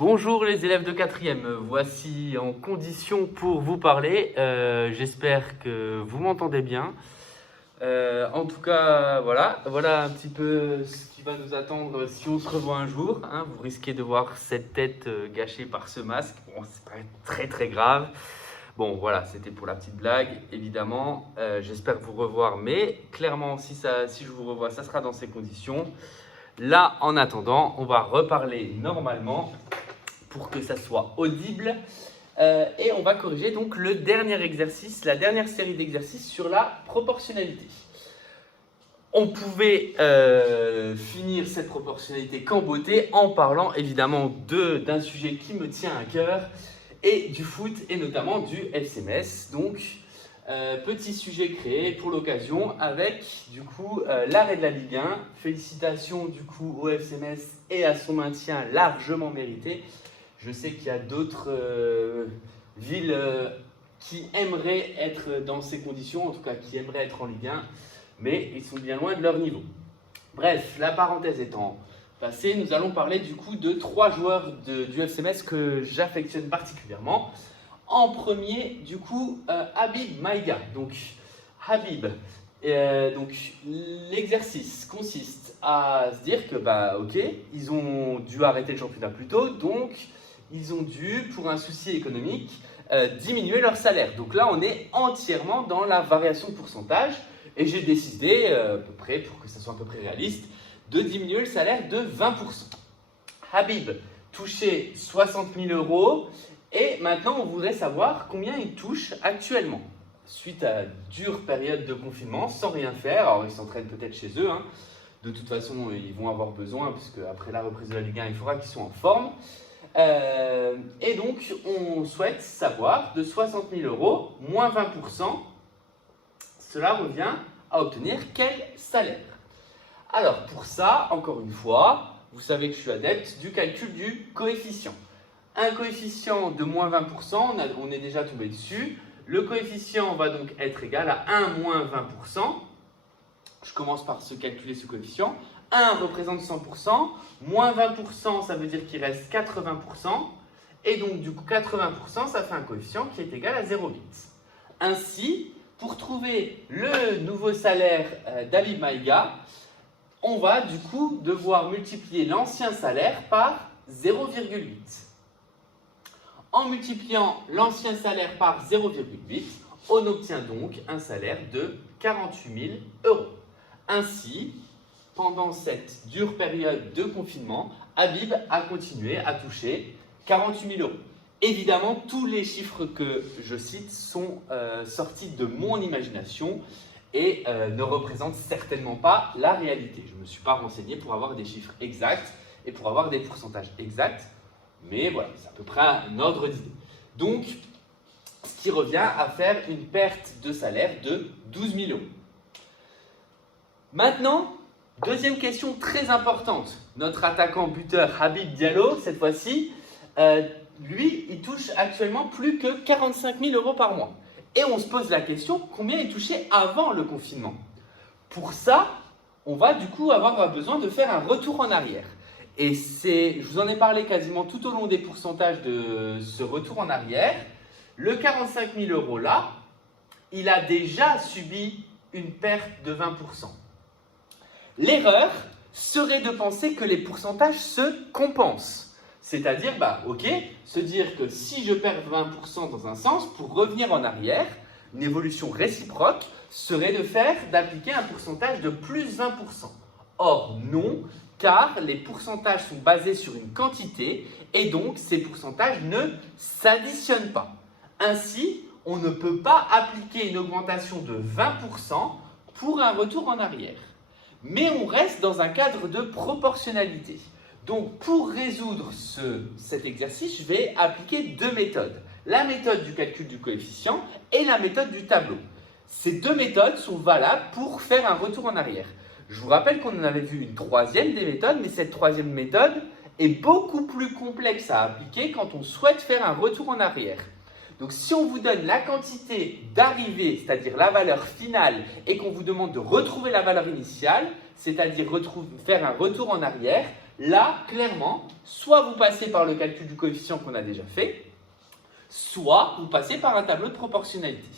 Bonjour les élèves de 4e, voici en condition pour vous parler. J'espère que vous m'entendez bien. En tout cas, voilà un petit peu ce qui va nous attendre si on se revoit un jour. Vous risquez de voir cette tête gâchée par ce masque. Bon, c'est pas très grave. Bon, voilà, c'était pour la petite blague, évidemment. J'espère vous revoir, mais clairement, si je vous revois, ça sera dans ces conditions. Là, en attendant, on va reparler normalement pour que ça soit audible. Et on va corriger donc le dernier exercice, la dernière série d'exercices sur la proportionnalité. On pouvait finir cette proportionnalité qu'en beauté en parlant évidemment d'un sujet qui me tient à cœur et du foot et notamment du FCMS. Donc, petit sujet créé pour l'occasion avec du coup l'arrêt de la Ligue 1. Félicitations du coup au FCMS et à son maintien largement mérité. Je sais qu'il y a d'autres villes qui aimeraient être dans ces conditions, en tout cas qui aimeraient être en Ligue 1, mais ils sont bien loin de leur niveau. Bref, la parenthèse étant passée, nous allons parler du coup de 3 joueurs du FCMS que j'affectionne particulièrement. En premier, du coup, Habib Maïga. Donc, Habib, l'exercice consiste à se dire que, ok, ils ont dû arrêter le championnat plus tôt, donc ils ont dû, pour un souci économique, diminuer leur salaire. Donc là, on est entièrement dans la variation de pourcentage et j'ai décidé, à peu près, pour que ça soit à peu près réaliste, de diminuer le salaire de 20%. Habib touchait 60 000 € et maintenant, on voudrait savoir combien il touche actuellement. Suite à une dure période de confinement, sans rien faire, alors ils s'entraînent peut-être chez eux, de toute façon, ils vont avoir besoin, puisque après la reprise de la Ligue 1, il faudra qu'ils soient en forme. Et donc, on souhaite savoir de 60 000 € moins 20%, cela revient à obtenir quel salaire? Alors, pour ça, encore une fois, vous savez que je suis adepte du calcul du coefficient. Un coefficient de moins 20%, on est déjà tombé dessus. Le coefficient va donc être égal à 1 moins 20%. Je commence par calculer ce coefficient. 1 représente 100%, moins 20%, ça veut dire qu'il reste 80%, et donc du coup 80%, ça fait un coefficient qui est égal à 0,8. Ainsi, pour trouver le nouveau salaire d'Habib Maïga, on va du coup devoir multiplier l'ancien salaire par 0,8. En multipliant l'ancien salaire par 0,8, on obtient donc un salaire de 48 000 €. Ainsi, pendant cette dure période de confinement, Habib a continué à toucher 48 000 €. Évidemment, tous les chiffres que je cite sont sortis de mon imagination et ne représentent certainement pas la réalité. Je ne me suis pas renseigné pour avoir des chiffres exacts et pour avoir des pourcentages exacts, mais voilà, c'est à peu près un ordre d'idée. Donc, ce qui revient à faire une perte de salaire de 12 000 €. Maintenant, deuxième question très importante. Notre attaquant buteur Habib Diallo, cette fois-ci, lui, il touche actuellement plus que 45 000 € par mois. Et on se pose la question, combien il touchait avant le confinement? Pour ça, on va du coup avoir besoin de faire un retour en arrière. Et je vous en ai parlé quasiment tout au long des pourcentages de ce retour en arrière. Le 45 000 € là, il a déjà subi une perte de 20%. L'erreur serait de penser que les pourcentages se compensent. C'est-à-dire, se dire que si je perds 20% dans un sens, pour revenir en arrière, une évolution réciproque serait d'appliquer un pourcentage de plus 20%. Or, non, car les pourcentages sont basés sur une quantité et donc ces pourcentages ne s'additionnent pas. Ainsi, on ne peut pas appliquer une augmentation de 20% pour un retour en arrière. Mais on reste dans un cadre de proportionnalité. Donc, pour résoudre cet exercice, je vais appliquer 2 méthodes. La méthode du calcul du coefficient et la méthode du tableau. Ces 2 méthodes sont valables pour faire un retour en arrière. Je vous rappelle qu'on en avait vu une troisième des méthodes, mais cette troisième méthode est beaucoup plus complexe à appliquer quand on souhaite faire un retour en arrière. Donc, si on vous donne la quantité d'arrivée, c'est-à-dire la valeur finale, et qu'on vous demande de retrouver la valeur initiale, c'est-à-dire faire un retour en arrière, Là, clairement, soit vous passez par le calcul du coefficient qu'on a déjà fait, soit vous passez par un tableau de proportionnalité.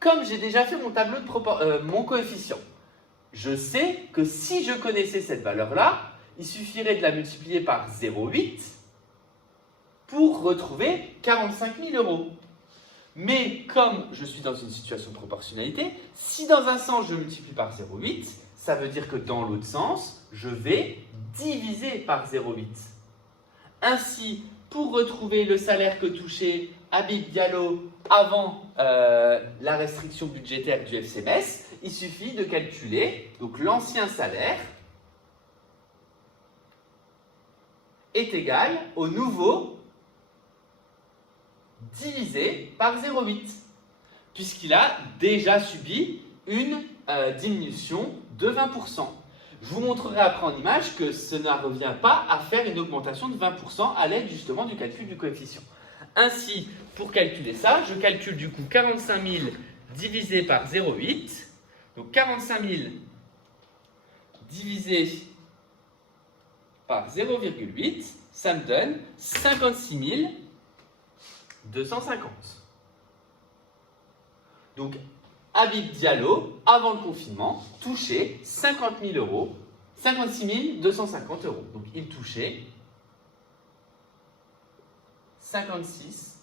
Comme j'ai déjà fait mon tableau de mon coefficient, je sais que si je connaissais cette valeur-là, il suffirait de la multiplier par 0,8 pour retrouver 45 000 €. Mais comme je suis dans une situation de proportionnalité, si dans un sens je multiplie par 0,8, ça veut dire que dans l'autre sens, je vais diviser par 0,8. Ainsi, pour retrouver le salaire que touchait Habib Diallo avant la restriction budgétaire du FCMS, il suffit de calculer donc l'ancien salaire est égal au nouveau divisé par 0,8, puisqu'il a déjà subi une diminution de 20%. Je vous montrerai après en image que cela ne revient pas à faire une augmentation de 20% à l'aide justement du calcul du coefficient. Ainsi, pour calculer ça, je calcule du coup 45 000 divisé par 0,8. Donc 45 000 divisé par 0,8, ça me donne 56 250. Donc Habib Diallo, avant le confinement, touchait 50 000 €, 56 250 €. Donc il touchait 56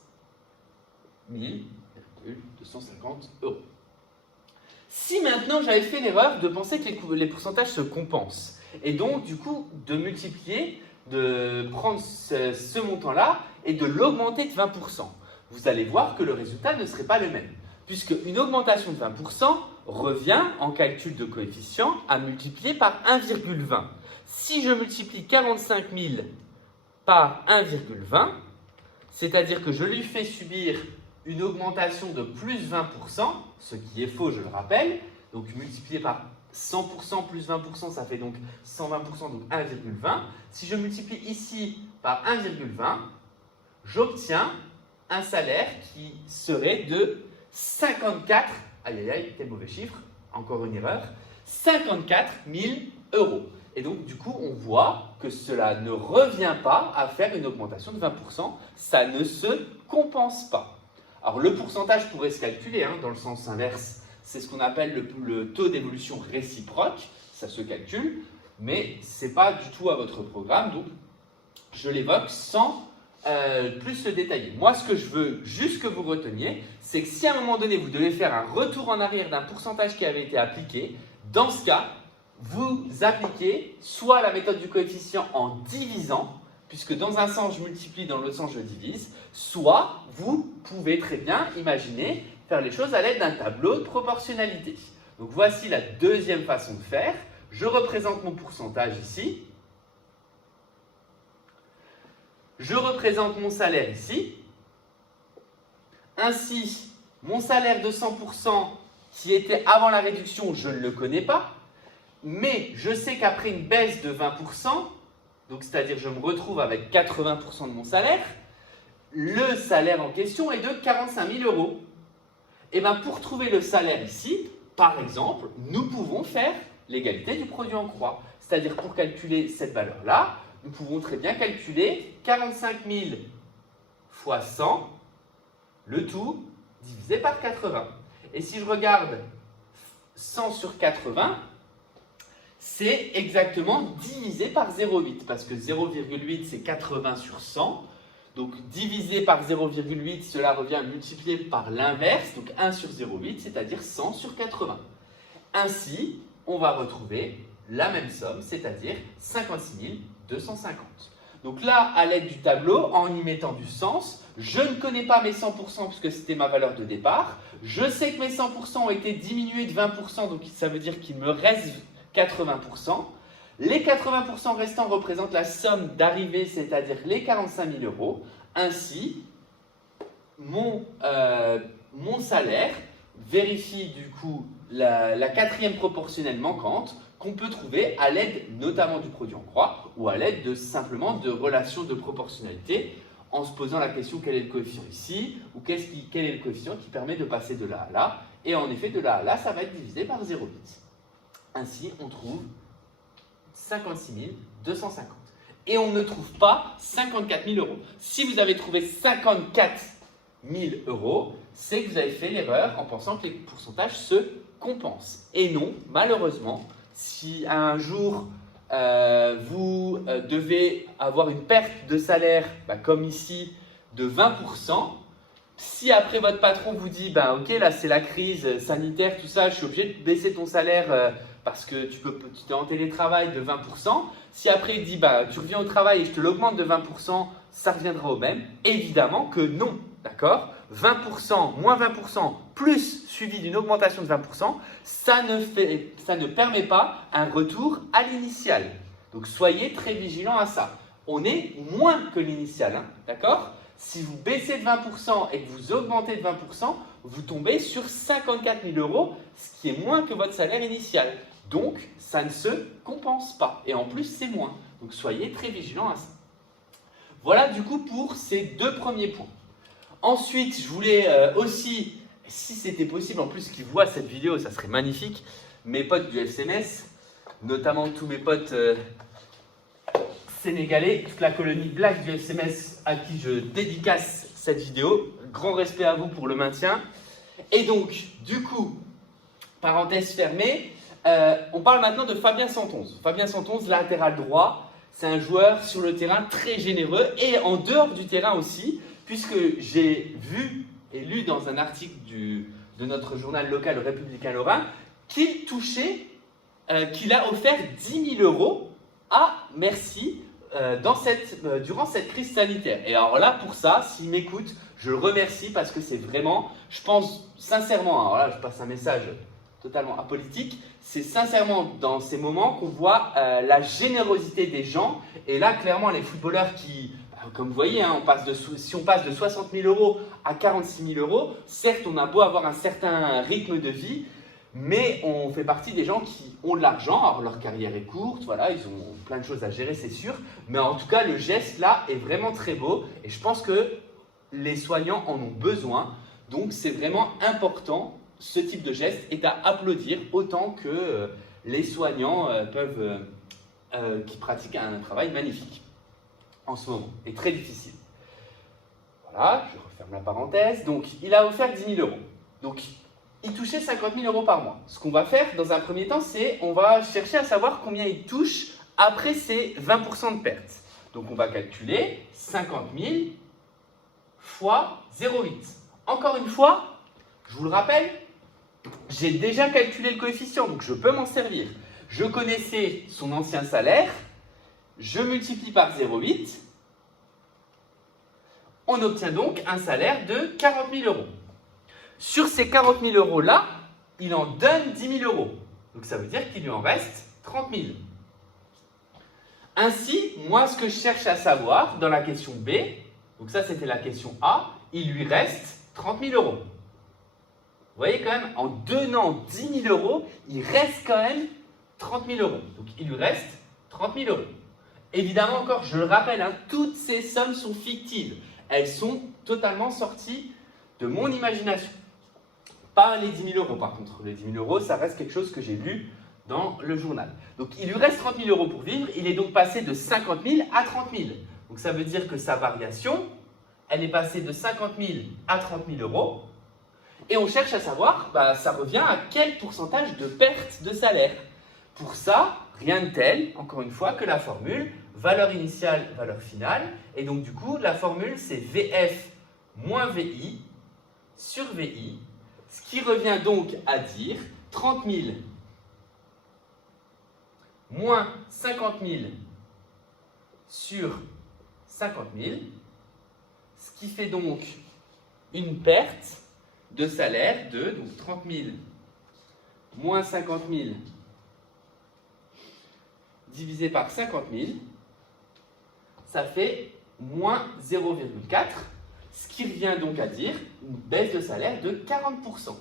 250 €. Si maintenant j'avais fait l'erreur de penser que les pourcentages se compensent, et donc du coup de multiplier, de prendre ce montant-là et de l'augmenter de 20%, vous allez voir que le résultat ne serait pas le même, puisque une augmentation de 20% revient en calcul de coefficient à multiplier par 1,20. Si je multiplie 45 000 par 1,20, c'est-à-dire que je lui fais subir une augmentation de plus 20%, ce qui est faux, je le rappelle, donc multiplié par 100% plus 20%, ça fait donc 120%, donc 1,20. Si je multiplie ici par 1,20, j'obtiens un salaire qui serait de 54, aïe aïe aïe, quel mauvais chiffre, encore une erreur, 54 000 €. Et donc, du coup, on voit que cela ne revient pas à faire une augmentation de 20%, ça ne se compense pas. Alors, le pourcentage pourrait se calculer dans le sens inverse, c'est ce qu'on appelle le taux d'évolution réciproque, ça se calcule, mais ce n'est pas du tout à votre programme, donc je l'évoque sans plus le détailler. Moi, ce que je veux juste que vous reteniez, c'est que si à un moment donné, vous devez faire un retour en arrière d'un pourcentage qui avait été appliqué, dans ce cas, vous appliquez soit la méthode du coefficient en divisant, puisque dans un sens je multiplie, dans l'autre sens je divise, soit vous pouvez très bien imaginer faire les choses à l'aide d'un tableau de proportionnalité. Donc voici la deuxième façon de faire. Je représente mon pourcentage ici. Je représente mon salaire ici. Ainsi, mon salaire de 100% qui était avant la réduction, je ne le connais pas. Mais je sais qu'après une baisse de 20%, donc c'est-à-dire je me retrouve avec 80% de mon salaire, le salaire en question est de 45 000 €. Et bien pour trouver le salaire ici, par exemple, nous pouvons faire l'égalité du produit en croix. C'est-à-dire pour calculer cette valeur-là, nous pouvons très bien calculer 45 000 fois 100, le tout divisé par 80. Et si je regarde 100 sur 80, c'est exactement divisé par 0,8, parce que 0,8 c'est 80 sur 100, donc divisé par 0,8, cela revient à multiplier par l'inverse, donc 1 sur 0,8, c'est-à-dire 100 sur 80. Ainsi, on va retrouver la même somme, c'est-à-dire 56 250. Donc là, à l'aide du tableau, en y mettant du sens, je ne connais pas mes 100% puisque c'était ma valeur de départ. Je sais que mes 100% ont été diminués de 20%, donc ça veut dire qu'il me reste 80%. Les 80% restants représentent la somme d'arrivée, c'est-à-dire les 45 000 €. Ainsi, mon salaire vérifie du coup la quatrième proportionnelle manquante qu'on peut trouver à l'aide notamment du produit en croix ou à l'aide de simplement de relations de proportionnalité en se posant la question quel est le coefficient ici ou quel est le coefficient qui permet de passer de là à là. Et en effet, de là à là, ça va être divisé par 0,8. Ainsi, on trouve 56 250. et on ne trouve pas 54 000 euros. Si vous avez trouvé 54 000 euros, c'est que vous avez fait l'erreur en pensant que les pourcentages se compensent. Et non, malheureusement, si un jour vous devez avoir une perte de salaire, comme ici, de 20%, si après votre patron vous dit ok, là c'est la crise sanitaire, tout ça, je suis obligé de baisser ton salaire parce que tu es en télétravail de 20%, si après il dit tu reviens au travail et je te l'augmente de 20%, ça reviendra au même. Évidemment que non, d'accord? 20%, moins 20%, plus suivi d'une augmentation de 20%, ça ne permet pas un retour à l'initial. Donc soyez très vigilants à ça. On est moins que l'initial, hein, d'accord? Si vous baissez de 20% et que vous augmentez de 20%, vous tombez sur 54 000 euros, ce qui est moins que votre salaire initial. Donc, ça ne se compense pas. Et en plus, c'est moins. Donc, soyez très vigilants à ça. Voilà du coup pour ces deux premiers points. Ensuite, je voulais aussi, si c'était possible, en plus qu'ils voient cette vidéo, ça serait magnifique, mes potes du FCMS, notamment tous mes potes sénégalais, toute la colonie black du FCMS à qui je dédicace cette vidéo. Grand respect à vous pour le maintien. Et donc, du coup, parenthèse fermée, on parle maintenant de Fabien Santonze. Fabien Santonze, latéral droit, c'est un joueur sur le terrain très généreux et en dehors du terrain aussi, puisque j'ai vu et lu dans un article de notre journal local, le Républicain Lorrain, qu'il a offert 10 000 euros à Merci durant cette crise sanitaire. Et alors là, pour ça, s'il m'écoute, je le remercie parce que c'est vraiment, je pense sincèrement, alors là, je passe un message totalement apolitique, c'est sincèrement dans ces moments qu'on voit la générosité des gens. Et là, clairement, les footballeurs qui, comme vous voyez, hein, si on passe de 60 000 euros à 46 000 euros, certes, on a beau avoir un certain rythme de vie, mais on fait partie des gens qui ont de l'argent. Alors leur carrière est courte, voilà, ils ont plein de choses à gérer, c'est sûr. Mais en tout cas, le geste là est vraiment très beau et je pense que les soignants en ont besoin. Donc c'est vraiment important, ce type de geste est à applaudir autant que les soignants qui pratiquent un travail magnifique en ce moment et très difficile. Voilà, je referme la parenthèse. Donc il a offert 10 000 euros. Donc il touchait 50 000 euros par mois. Ce qu'on va faire dans un premier temps, c'est on va chercher à savoir combien il touche après ces 20% de perte. Donc on va calculer 50 000 fois 0,8. Encore une fois, je vous le rappelle, j'ai déjà calculé le coefficient, donc je peux m'en servir. Je connaissais son ancien salaire, je multiplie par 0,8. On obtient donc un salaire de 40 000 euros. Sur ces 40 000 euros là, il en donne 10 000 euros. Donc ça veut dire qu'il lui en reste 30 000. Ainsi, moi ce que je cherche à savoir dans la question B, donc ça c'était la question A, il lui reste 30 000 euros. Vous voyez quand même, en donnant 10 000 euros, il reste quand même 30 000 euros. Donc il lui reste 30 000 euros. Évidemment encore, je le rappelle, hein, toutes ces sommes sont fictives. Elles sont totalement sorties de mon imagination. Pas les 10 000 euros par contre. Les 10 000 euros, ça reste quelque chose que j'ai lu dans le journal. Donc il lui reste 30 000 euros pour vivre. Il est donc passé de 50 000 à 30 000. Donc ça veut dire que sa variation, elle est passée de 50 000 à 30 000 euros. Et on cherche à savoir, ça revient à quel pourcentage de perte de salaire. Pour ça, rien de tel, encore une fois, que la formule valeur initiale, valeur finale. Et donc du coup, la formule c'est VF moins VI sur VI, ce qui revient donc à dire 30 000 moins 50 000 sur 50 000, ce qui fait donc une perte de salaire de donc 30 000 moins 50 000 divisé par 50 000, ça fait moins 0,4, ce qui revient donc à dire une baisse de salaire de 40%.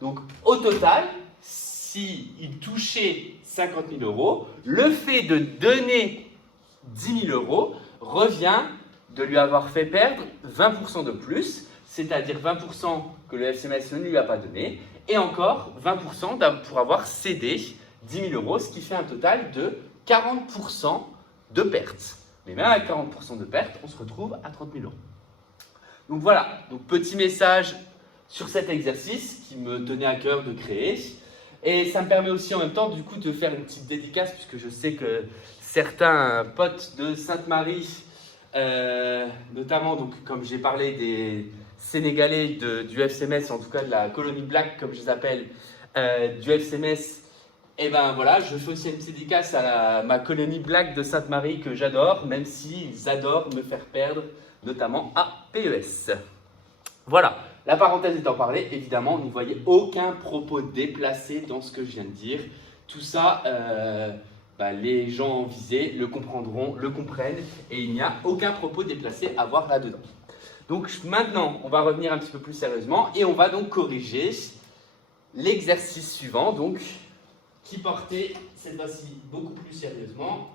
Donc au total, s'il touchait 50 000 euros, le fait de donner 10 000 euros revient de lui avoir fait perdre 20% de plus, c'est-à-dire 20% que le FCMS ne lui a pas donné, et encore 20% pour avoir cédé 10 000 euros, ce qui fait un total de 40% de perte. Mais même avec 40% de perte, on se retrouve à 30 000 euros. Donc voilà, donc petit message sur cet exercice qui me tenait à cœur de créer. Et ça me permet aussi en même temps du coup de faire une petite dédicace puisque je sais que certains potes de Sainte-Marie, notamment donc, comme j'ai parlé des Sénégalais du FCMS, en tout cas de la colonie Black comme je les appelle, du FCMS, et ben voilà, je fais aussi une petite dédicace à ma colonie Black de Sainte-Marie que j'adore, même s'ils adorent me faire perdre, notamment à PES. Voilà, la parenthèse étant parlée, évidemment, n'y voyez aucun propos déplacé dans ce que je viens de dire. Tout ça, les gens visés le comprendront, le comprennent, et il n'y a aucun propos déplacé à voir là-dedans. Donc maintenant, on va revenir un petit peu plus sérieusement, et on va donc corriger l'exercice suivant, donc, qui portait cette fois-ci beaucoup plus sérieusement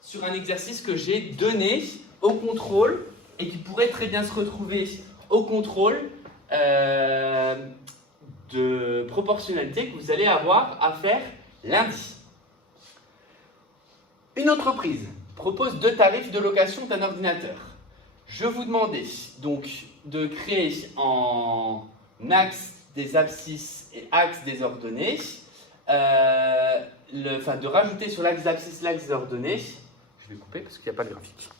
sur un exercice que j'ai donné au contrôle et qui pourrait très bien se retrouver au contrôle de proportionnalité que vous allez avoir à faire lundi. Une entreprise propose 2 tarifs de location d'un ordinateur. Je vous demandais donc de créer en axe des abscisses et axe des ordonnées, de rajouter sur l'axe d'abscisse l'axe des ordonnées. Je vais couper parce qu'il n'y a pas de graphique.